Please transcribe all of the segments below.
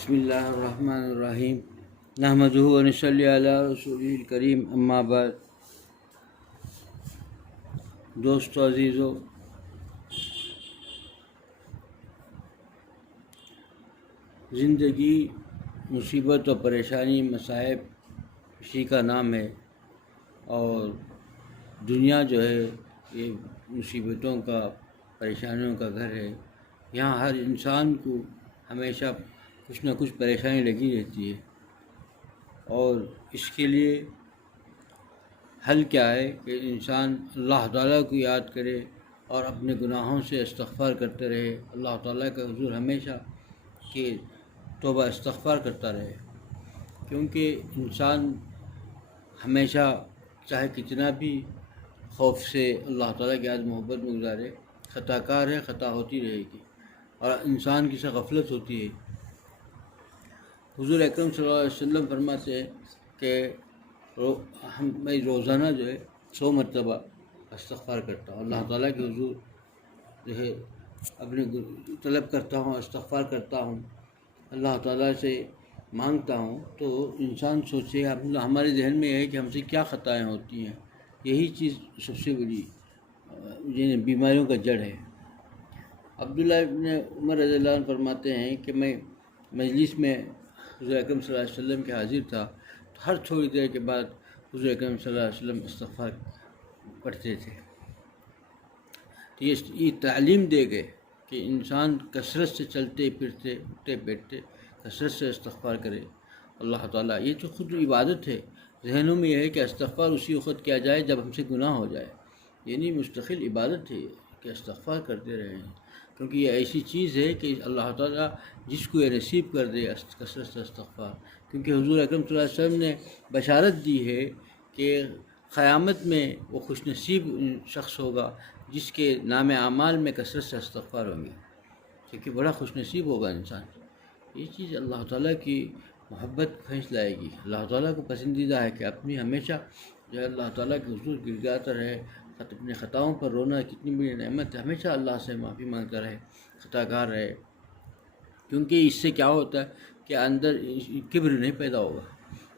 بسم اللہ الرحمن الرحیم نحمدہ و نصلی علی رسولہ الکریم اما بعد۔ دوستو عزیزو، زندگی مصیبت و پریشانی مصائب اسی کا نام ہے، اور دنیا جو ہے یہ مصیبتوں کا پریشانیوں کا گھر ہے۔ یہاں ہر انسان کو ہمیشہ کچھ نہ کچھ پریشانی لگی رہتی ہے، اور اس کے لیے حل کیا ہے کہ انسان اللہ تعالیٰ کو یاد کرے اور اپنے گناہوں سے استغفار کرتے رہے، اللہ تعالیٰ کا حضور ہمیشہ کہ توبہ استغفار کرتا رہے، کیونکہ انسان ہمیشہ چاہے کتنا بھی خوف سے اللہ تعالیٰ کی یاد محبت میں گزارے، خطا کار ہے، خطا ہوتی رہے گی، اور انسان کی سے غفلت ہوتی ہے۔ حضور اکرم صلی اللہ علیہ وسلم فرماتے ہیں کہ میں روزانہ جو ہے 100 مرتبہ استغفار کرتا ہوں، اللہ تعالیٰ کے حضور جو ہے اپنے طلب کرتا ہوں، استغفار کرتا ہوں، اللہ تعالیٰ سے مانگتا ہوں۔ تو انسان سوچے، ہمارے ذہن میں ہے کہ ہم سے کیا خطائیں ہوتی ہیں، یہی چیز سب سے بڑی بیماریوں کا جڑ ہے۔ عبداللہ ابن عمر رضی اللہ عنہ فرماتے ہیں کہ میں مجلس میں حضور اکرم صلی اللہ علیہ وسلم کے حاضر تھا، تو ہر تھوڑی دیر کے بعد حضور اکرم صلی اللہ علیہ وسلم استغفار پڑھتے تھے۔ تو یہ تعلیم دے گئے کہ انسان کثرت سے چلتے پھرتے اٹھتے بیٹھتے کثرت سے استغفار کرے اللہ تعالیٰ۔ یہ تو خود عبادت ہے، ذہنوں میں یہ ہے کہ استغفار اسی وقت کیا جائے جب ہم سے گناہ ہو جائے، یعنی مستقل عبادت ہے کہ استغفار کرتے رہیں، کیونکہ یہ ایسی چیز ہے کہ اللہ تعالیٰ جس کو یہ نصیب کر دے کثرت سے استغفار، کیونکہ حضور اکرم صلی اللہ علیہ وسلم نے بشارت دی ہے کہ قیامت میں وہ خوش نصیب شخص ہوگا جس کے نام اعمال میں کثرت سے استغفار ہوں گے، کیونکہ بڑا خوش نصیب ہوگا انسان۔ یہ چیز اللہ تعالیٰ کی محبت کھینچ لائے گی، اللہ تعالیٰ کو پسندیدہ ہے کہ اپنی ہمیشہ جو ہے اللہ تعالیٰ کے حضور گڑگڑاتا رہے، اپنے خطاؤں پر رونا کتنی بڑی نعمت ہے، ہمیشہ اللہ سے معافی مانگتا رہے، خطا کار رہے، کیونکہ اس سے کیا ہوتا ہے کہ اندر کبر نہیں پیدا ہوگا،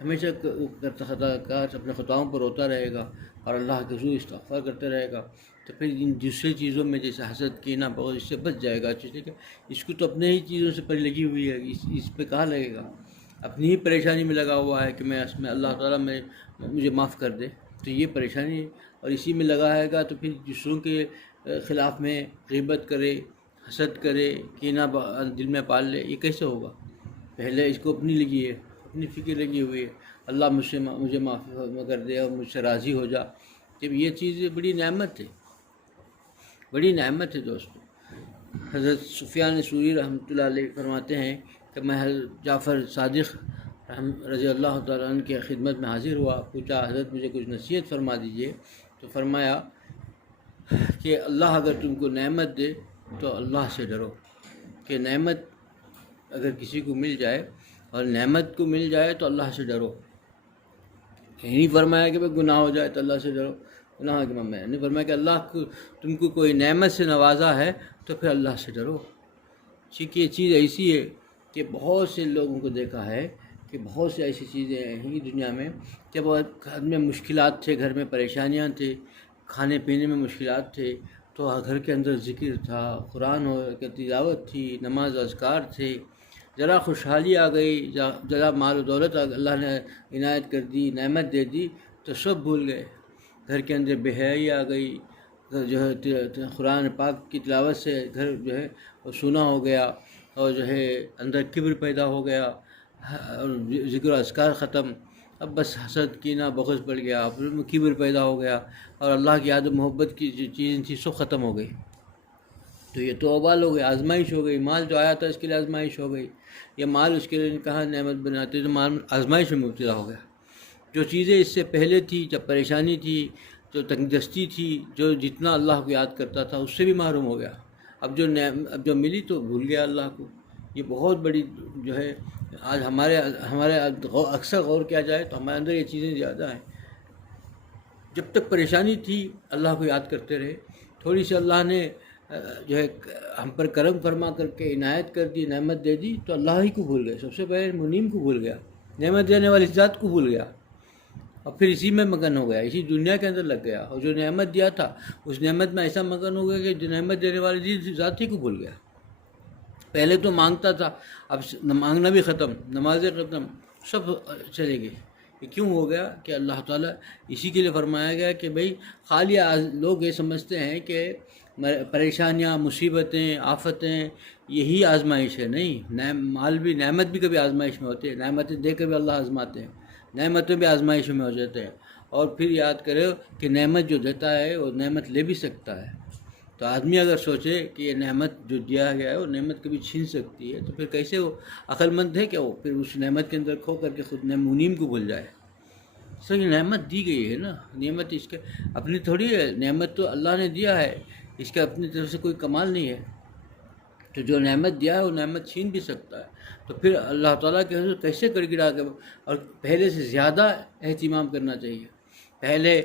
ہمیشہ خطا کار اپنے خطاؤں پر روتا رہے گا اور اللہ کے حضور استغفار کرتے رہے گا، تو پھر ان دوسرے چیزوں میں جیسے حسد کینہ بغض اس سے بچ جائے گا۔ ٹھیک ہے، اس کو تو اپنے ہی چیزوں سے پر لگی ہوئی ہے، اس پہ کہاں لگے گا، اپنی ہی پریشانی میں لگا ہوا ہے کہ میں اس میں اللہ تعالیٰ مجھے معاف کر دے، تو یہ پریشانی ہے، اور اسی میں لگا رہے گا تو پھر دوسروں کے خلاف میں غیبت کرے، حسد کرے، کینہ دل میں پال لے، یہ کیسے ہوگا؟ پہلے اس کو اپنی لگی ہے، اپنی فکر لگی ہوئی ہے، اللہ مجھے معاف کر دے اور مجھ سے راضی ہو جا، جب یہ چیز بڑی نعمت ہے، بڑی نعمت ہے دوستو۔ حضرت سفیان ثوری رحمۃ اللہ علیہ فرماتے ہیں کہ میں حضرت جعفر صادق رضی اللہ تعالیٰ عنہ کی خدمت میں حاضر ہوا، پوچھا حضرت مجھے کچھ نصیحت فرما دیجئے، تو فرمایا کہ اللہ اگر تم کو نعمت دے تو اللہ سے ڈرو، کہ نعمت اگر کسی کو مل جائے اور نعمت کو مل جائے تو اللہ سے ڈرو، یہ نہیں فرمایا کہ گناہ ہو جائے تو اللہ سے ڈرو، گناہ کے میں نہیں فرمایا کہ اللہ کو تم کو کوئی نعمت سے نوازا ہے تو پھر اللہ سے ڈرو۔ ٹھیک، یہ چیز ایسی ہے کہ بہت سے لوگوں کو دیکھا ہے کہ بہت سی ایسی چیزیں ہیں دنیا میں، جب گھر میں مشکلات تھے، گھر میں پریشانیاں تھے، کھانے پینے میں مشکلات تھے، تو گھر کے اندر ذکر تھا، قرآن کی تلاوت تھی، نماز اذکار تھے، ذرا خوشحالی آ گئی، ذرا مال و دولت اللہ نے عنایت کر دی، نعمت دے دی، تو سب بھول گئے، گھر کے اندر بے حیائی آ گئی، جو ہے قرآن پاک کی تلاوت سے گھر جو ہے وہ سونا ہو گیا، اور جو ہے اندر کبر پیدا ہو گیا، اور ذکر و اذکار ختم، اب بس حسد کینہ بغض بڑھ گیا، پھر کبر پیدا ہو گیا، اور اللہ کی یاد و محبت کی جو چیزیں تھیں سب ختم ہو گئی۔ تو یہ تو وبال ہو گئی، آزمائش ہو گئی، مال جو آیا تھا اس کے لیے آزمائش ہو گئی، یہ مال اس کے لیے کہاں نعمت بناتے، تو مال آزمائش میں مبتلا ہو گیا۔ جو چیزیں اس سے پہلے تھی، جب پریشانی تھی، جو تنگ دستی تھی، جو جتنا اللہ کو یاد کرتا تھا اس سے بھی محروم ہو گیا، اب جو ملی تو بھول گیا اللہ کو۔ یہ بہت بڑی جو ہے آج ہمارے اکثر غور کیا جائے تو ہمارے اندر یہ چیزیں زیادہ ہیں۔ جب تک پریشانی تھی اللہ کو یاد کرتے رہے، تھوڑی سی اللہ نے جو ہے ہم پر کرم فرما کر کے عنایت کر دی، نعمت دے دی، تو اللہ ہی کو بھول گئے، سب سے پہلے منعم کو بھول گیا، نعمت دینے والی ذات کو بھول گیا، اور پھر اسی میں مگن ہو گیا، اسی دنیا کے اندر لگ گیا، اور جو نعمت دیا تھا اس نعمت میں ایسا مگن ہو گیا کہ جو نعمت دینے والی ذات ہی کو بھول گیا۔ پہلے تو مانگتا تھا، اب مانگنا بھی ختم، نمازیں ختم، سب چلے گئے۔ یہ کیوں ہو گیا کہ اللہ تعالیٰ اسی کے لیے فرمایا گیا کہ بھئی خالی لوگ یہ سمجھتے ہیں کہ پریشانیاں، مصیبتیں، آفتیں یہی آزمائش ہے، نہیں، مال بھی، نعمت بھی کبھی آزمائش میں ہوتی ہے، نعمتیں دے کے بھی اللہ آزماتے ہیں، نعمتیں بھی آزمائش میں ہو جاتے ہیں، اور پھر یاد کرو کہ نعمت جو دیتا ہے وہ نعمت لے بھی سکتا ہے۔ تو آدمی اگر سوچے کہ یہ نعمت جو دیا گیا ہے وہ نعمت کبھی چھین سکتی ہے، تو پھر کیسے وہ عقل مند ہے کہ وہ پھر اس نعمت کے اندر کھو کر کے خود منیم کو بھول جائے۔ سر یہ نعمت دی گئی ہے نا، نعمت اس کے اپنی تھوڑی ہے، نعمت تو اللہ نے دیا ہے، اس کا اپنی طرف سے کوئی کمال نہیں ہے، تو جو نعمت دیا ہے وہ نعمت چھین بھی سکتا ہے، تو پھر اللہ تعالیٰ کے حضور کیسے کر گرا کے، اور پہلے سے زیادہ اہتمام کرنا چاہیے۔ پہلے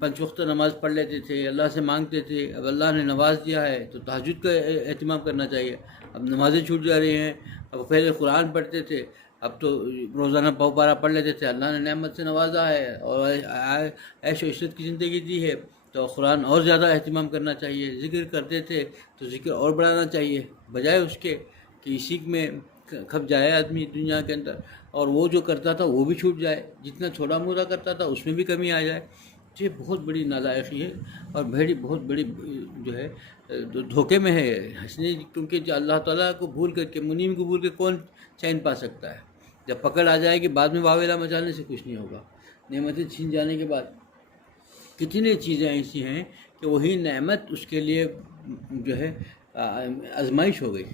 5 وقت نماز پڑھ لیتے تھے، اللہ سے مانگتے تھے، اب اللہ نے نواز دیا ہے تو تہجد کا اہتمام کرنا چاہیے، اب نمازیں چھوٹ جا رہی ہیں، اب پہلے قرآن پڑھتے تھے، اب تو روزانہ پارہ پڑھ لیتے تھے، اللہ نے نعمت سے نوازا ہے اور عیش و عشرت کی زندگی دی ہے، تو قرآن اور زیادہ اہتمام کرنا چاہیے، ذکر کرتے تھے تو ذکر اور بڑھانا چاہیے، بجائے اس کے کہ اسی میں کھپ جائے آدمی دنیا کے اندر، اور وہ جو کرتا تھا وہ بھی چھوٹ جائے، جتنا چھوٹا موٹا کرتا تھا اس میں بھی کمی آ جائے۔ یہ بہت بڑی نالائقی ہے، اور بہت بڑی جو ہے دھوکے میں ہے ہنسنے، کیونکہ جو اللہ تعالیٰ کو بھول کر کے، منیم کو بھول کے کون چین پا سکتا ہے؟ جب پکڑ آ جائے گی بعد میں واویلا مچانے سے کچھ نہیں ہوگا۔ نعمتیں چھین جانے کے بعد کتنی چیزیں ایسی ہیں کہ وہی نعمت اس کے لیے جو ہے آزمائش ہو گئی،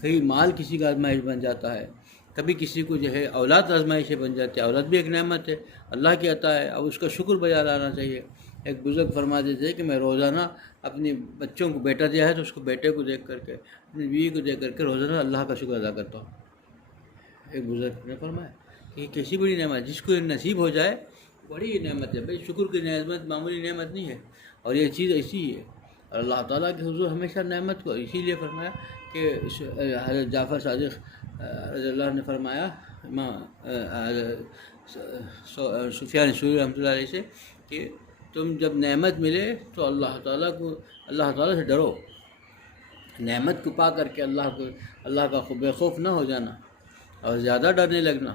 کہیں مال کسی کا آزمائش بن جاتا ہے، کبھی کسی کو جو ہے اولاد آزمائش بن جاتی ہے، اولاد بھی ایک نعمت ہے، اللہ کی عطا ہے، اب اس کا شکر بجا لانا چاہیے۔ ایک بزرگ فرماتے تھے کہ میں روزانہ اپنی بچوں کو بیٹا دیا ہے تو اس کو بیٹے کو دیکھ کر کے، اپنی بیوی کو دیکھ کر کے روزانہ اللہ کا شکر ادا کرتا ہوں۔ ایک بزرگ نے فرمایا کہ یہ کیسی بڑی نعمت، جس کو نصیب ہو جائے بڑی نعمت ہے بھائی، شکر کی نعمت معمولی نعمت نہیں ہے، اور یہ چیز ایسی ہی ہے، اور اللہ تعالیٰ کے حضور ہمیشہ نعمت کو اسی لیے فرمایا کہ حضرت جعفر صادق رضی اللہ عنہ نے فرمایا سفیان ثوری رحمۃ اللہ علیہ سے کہ تم جب نعمت ملے تو اللہ تعالیٰ سے ڈرو، نعمت کو پا کر کے اللہ کا بے خوف نہ ہو جانا اور زیادہ ڈرنے لگنا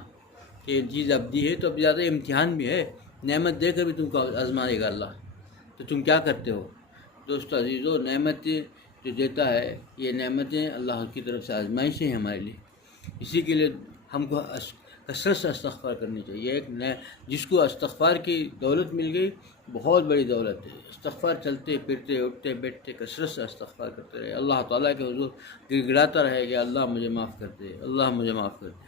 کہ یہ چیز اب دی ہے تو اب زیادہ امتحان بھی ہے، نعمت دے کر بھی تم کو آزمائے گا اللہ، تو تم کیا کرتے ہو؟ دوست عزیزو، نعمتیں جو دیتا ہے یہ نعمتیں اللہ کی طرف سے آزمائشیں ہیں ہمارے لیے، اسی کے لیے ہم کو کثرت سے استغفار کرنی چاہیے۔ جس کو استغفار کی دولت مل گئی بہت بڑی دولت ہے، استغفار چلتے پھرتے اٹھتے بیٹھتے کثرت سے استغفار کرتے رہے، اللہ تعالیٰ کے حضور گڑگڑاتا رہے کہ اللہ مجھے معاف کر دے، اللہ مجھے معاف کر دے۔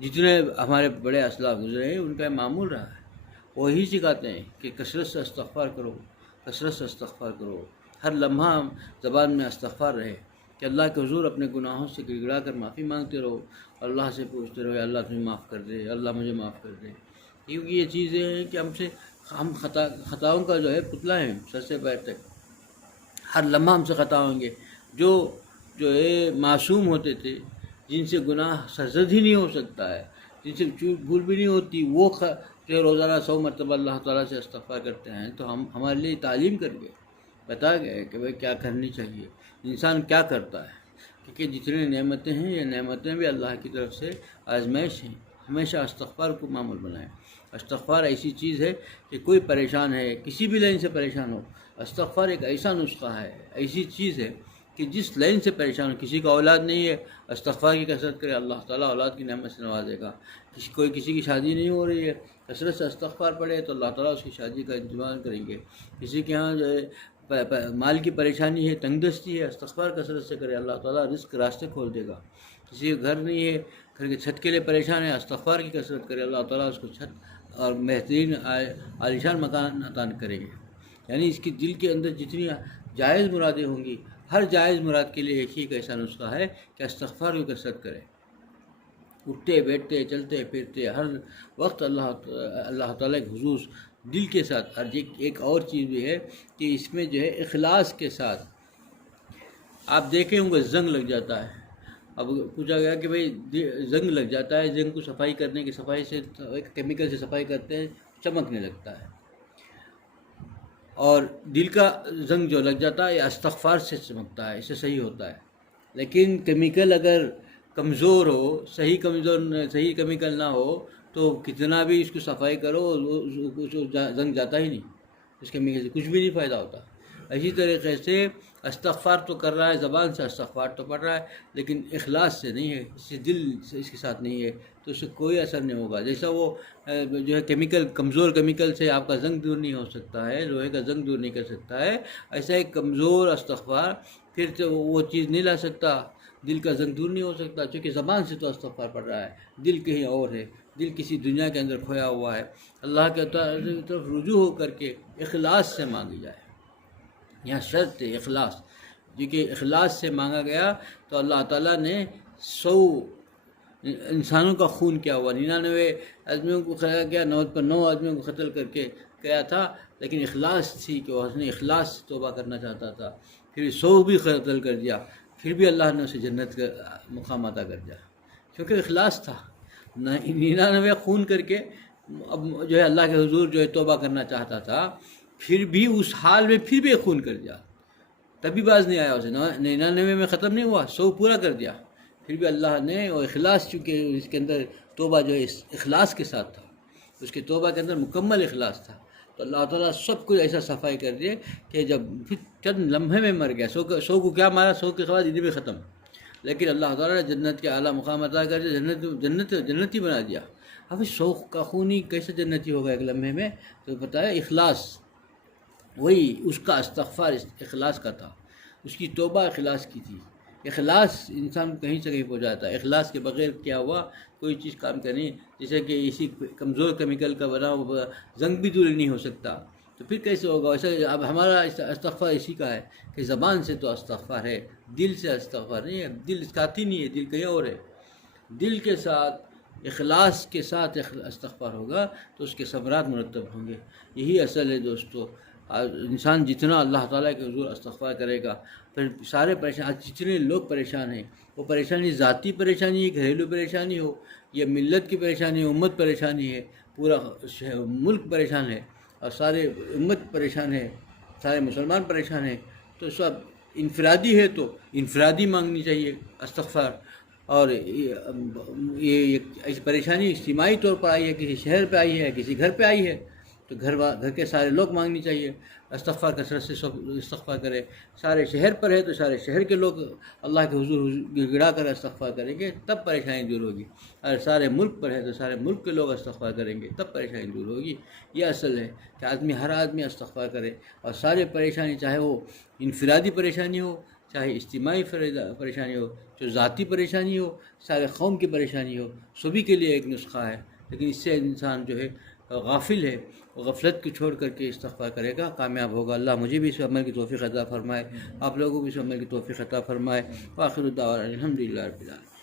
جتنے ہمارے بڑے اسلاف گزرے ہیں ان کا معمول رہا ہے، وہی سکھاتے ہیں کہ کثرت سے استغفار کرو، کثرت سے استغفار کرو، ہر لمحہ زبان میں استغفار رہے، کہ اللہ کے حضور اپنے گناہوں سے گڑ گڑا کر معافی مانگتے رہو، اللہ سے پوچھتے رہو اللہ تمہیں معاف کر دے، اللہ مجھے معاف کر دے، کیونکہ یہ چیزیں ہیں کہ ہم خطاؤں کا جو ہے پتلا ہے سر سے پیر تک، ہر لمحہ ہم سے خطا ہوں گے۔ جو ہے معصوم ہوتے تھے، جن سے گناہ سرزد ہی نہیں ہو سکتا ہے، جن سے چوک بھول بھی نہیں ہوتی، وہ جو روزانہ 100 مرتبہ اللہ تعالیٰ سے استغفار کرتے ہیں، تو ہمارے لیے تعلیم کر کے بتا گئے کہ بھائی کیا کرنی چاہیے، انسان کیا کرتا ہے، کیونکہ جتنی نعمتیں ہیں یہ نعمتیں بھی اللہ کی طرف سے آزمائش ہیں۔ ہمیشہ استغفار کو معمول بنائیں۔ استغفار ایسی چیز ہے کہ کوئی پریشان ہے، کسی بھی لائن سے پریشان ہو، استغفار ایک ایسا نسخہ ہے، ایسی چیز ہے کہ جس لائن سے پریشان ہو، کسی کا اولاد نہیں ہے، استغفار کی کثرت کرے، اللہ تعالیٰ اولاد کی نعمت سے نوازے گا۔ کسی کی شادی نہیں ہو رہی ہے، کثرت سے استغفار پڑھے تو اللہ تعالیٰ اس کی شادی کا انتظام کریں گے۔ کسی کے ہاں جو ہے مال کی پریشانی ہے، تنگ دستی ہے، استغفار کثرت سے کرے، اللہ تعالیٰ رزق راستے کھول دے گا۔ کسی کے گھر نہیں ہے، گھر کے چھت کے لیے پریشان ہے، استغفار کی کثرت کرے، اللہ تعالیٰ اس کو چھت اور بہترین عالیشان مکان عطا کریں گے۔ یعنی اس کی دل کے اندر جتنی جائز مرادیں ہوں گی، ہر جائز مراد کے لیے ایک ہی ایسا نسخہ ہے کہ استغفار کی کثرت کرے، اٹھتے بیٹھتے چلتے پھرتے ہر وقت اللہ تعالیٰ کے حضور دل کے ساتھ. اور ایک اور چیز بھی ہے کہ اس میں جو ہے اخلاص کے ساتھ. آپ دیکھیں ہوں گے زنگ لگ جاتا ہے. اب پوچھا گیا کہ بھئی زنگ لگ جاتا ہے، زنگ کو صفائی کرنے کی صفائی سے ایک کیمیکل سے صفائی کرتے ہیں، چمکنے لگتا ہے. اور دل کا زنگ جو لگ جاتا ہے یہ استغفار سے چمکتا ہے، اس سے صحیح ہوتا ہے. لیکن کیمیکل اگر کمزور ہو، صحیح کیمیکل نہ ہو تو کتنا بھی اس کو صفائی کرو زنگ جاتا ہی نہیں، اس کیمیکل سے کچھ بھی نہیں فائدہ ہوتا. اسی طریقے سے استغفار تو کر رہا ہے، زبان سے استغفار تو پڑھ رہا ہے، لیکن اخلاص سے نہیں ہے، اس سے دل سے اس کے ساتھ نہیں ہے، تو اس سے کوئی اثر نہیں ہوگا. جیسا وہ جو ہے کمزور کیمیکل سے آپ کا زنگ دور نہیں ہو سکتا ہے، لوہے کا زنگ دور نہیں کر سکتا ہے، ایسا ایک کمزور استغفار پھر تو وہ چیز نہیں لا سکتا، دل کا زنگ دور نہیں ہو سکتا، چونکہ زبان سے تو استغفار پڑھ رہا ہے، دل کہیں اور ہے، دل کسی دنیا کے اندر کھویا ہوا ہے. اللہ کے طرف رجوع ہو کر کے اخلاص سے مانگی جائے. یہاں شرط ہے اخلاص، کیونکہ اخلاص سے مانگا گیا تو اللہ تعالیٰ نے 100 انسانوں کا خون کیا ہوا، 99 آدمیوں کو خطا کیا، 9 آدمیوں کو قتل کر کے کیا تھا، لیکن اخلاص تھی کہ اس نے اخلاص سے توبہ کرنا چاہتا تھا. پھر 100 بھی قتل کر دیا، پھر بھی اللہ نے اسے جنت کا مقام عطا کر دیا، کیونکہ اخلاص تھا. 99 خون کر کے اب جو ہے اللہ کے حضور جو ہے توبہ کرنا چاہتا تھا، پھر بھی اس حال میں پھر بھی خون کر دیا، تبھی باز نہیں آیا اسے. 99 میں ختم نہیں ہوا، 100 پورا کر دیا. پھر بھی اللہ نے وہ اخلاص، چونکہ اس کے اندر توبہ جو ہے اخلاص کے ساتھ تھا، اس کے توبہ کے اندر مکمل اخلاص تھا، تو اللہ تعالیٰ سب کچھ ایسا صفائی کر دیے کہ جب پھر چند لمحے میں مر گیا. 100 کو کیا مارا، 100 کے بعد ادھر بھی ختم. لیکن اللہ تعالیٰ نے جنت کے اعلیٰ مقام عطا کر دیا، جنتی بنا دیا. اب 100 کا خونی کیسے جنتی ہوگا ایک لمحے میں؟ تو بتایا اخلاص، وہی اس کا استغفار اخلاص کا تھا، اس کی توبہ اخلاص کی تھی. اخلاص انسان کہیں سے کہیں پہنچ جاتا ہے. اخلاص کے بغیر کیا ہوا، کوئی چیز کام کرنی. جیسے کہ اسی کمزور کیمیکل کا بنا ہوا زنگ بھی دور نہیں ہو سکتا، تو پھر کیسے ہوگا؟ ویسے اب ہمارا استغفار اسی کا ہے کہ زبان سے تو استغفار ہے، دل سے استغفار نہیں ہے. دل ساتھی نہیں ہے، دل کہیں اور ہے. دل کے ساتھ اخلاص کے ساتھ استغفار ہوگا تو اس کے ثمرات مرتب ہوں گے. یہی اصل ہے دوستو. انسان جتنا اللہ تعالیٰ کے حضور استغفار کرے گا، پھر سارے پریشان، جتنے لوگ پریشان ہیں، وہ پریشانی ذاتی پریشانی ہے، گھریلو پریشانی ہو، یا ملت کی پریشانی ہے، امت پریشانی ہے، پورا ملک پریشان ہے، اور سارے امت پریشان ہے، سارے مسلمان پریشان ہیں، تو سب انفرادی ہے تو انفرادی مانگنی چاہیے استغفار. اور یہ ایسی پریشانی اجتماعی طور پر آئی ہے، کسی شہر پہ آئی ہے، کسی گھر پہ آئی ہے، تو گھر کے سارے لوگ مانگنی چاہیے استغفار. کثرت سے سب استغفار کرے. سارے شہر پر ہے تو سارے شہر کے لوگ اللہ کے حضور گڑا کر استغفار کریں گے، تب پریشانی دور ہوگی. اور سارے ملک پر ہے تو سارے ملک کے لوگ استغفار کریں گے، تب پریشانی دور ہوگی. یہ اصل ہے کہ ہر آدمی استغفار کرے، اور سارے پریشانی، چاہے وہ انفرادی پریشانی ہو، چاہے اجتماعی پریشانی ہو، جو ذاتی پریشانی ہو، سارے قوم کی پریشانی ہو، سبھی کے لیے ایک نسخہ ہے. لیکن اس سے انسان جو ہے غافل ہے، غفلت کو چھوڑ کر کے استغفار کرے گا، کامیاب ہوگا. اللہ مجھے بھی اس عمل کی توفیق عطا فرمائے، آپ لوگوں کو بھی اس عمل کی توفیق عطا فرمائے. وآخر دعوانا الحمدللہ رب العالمین.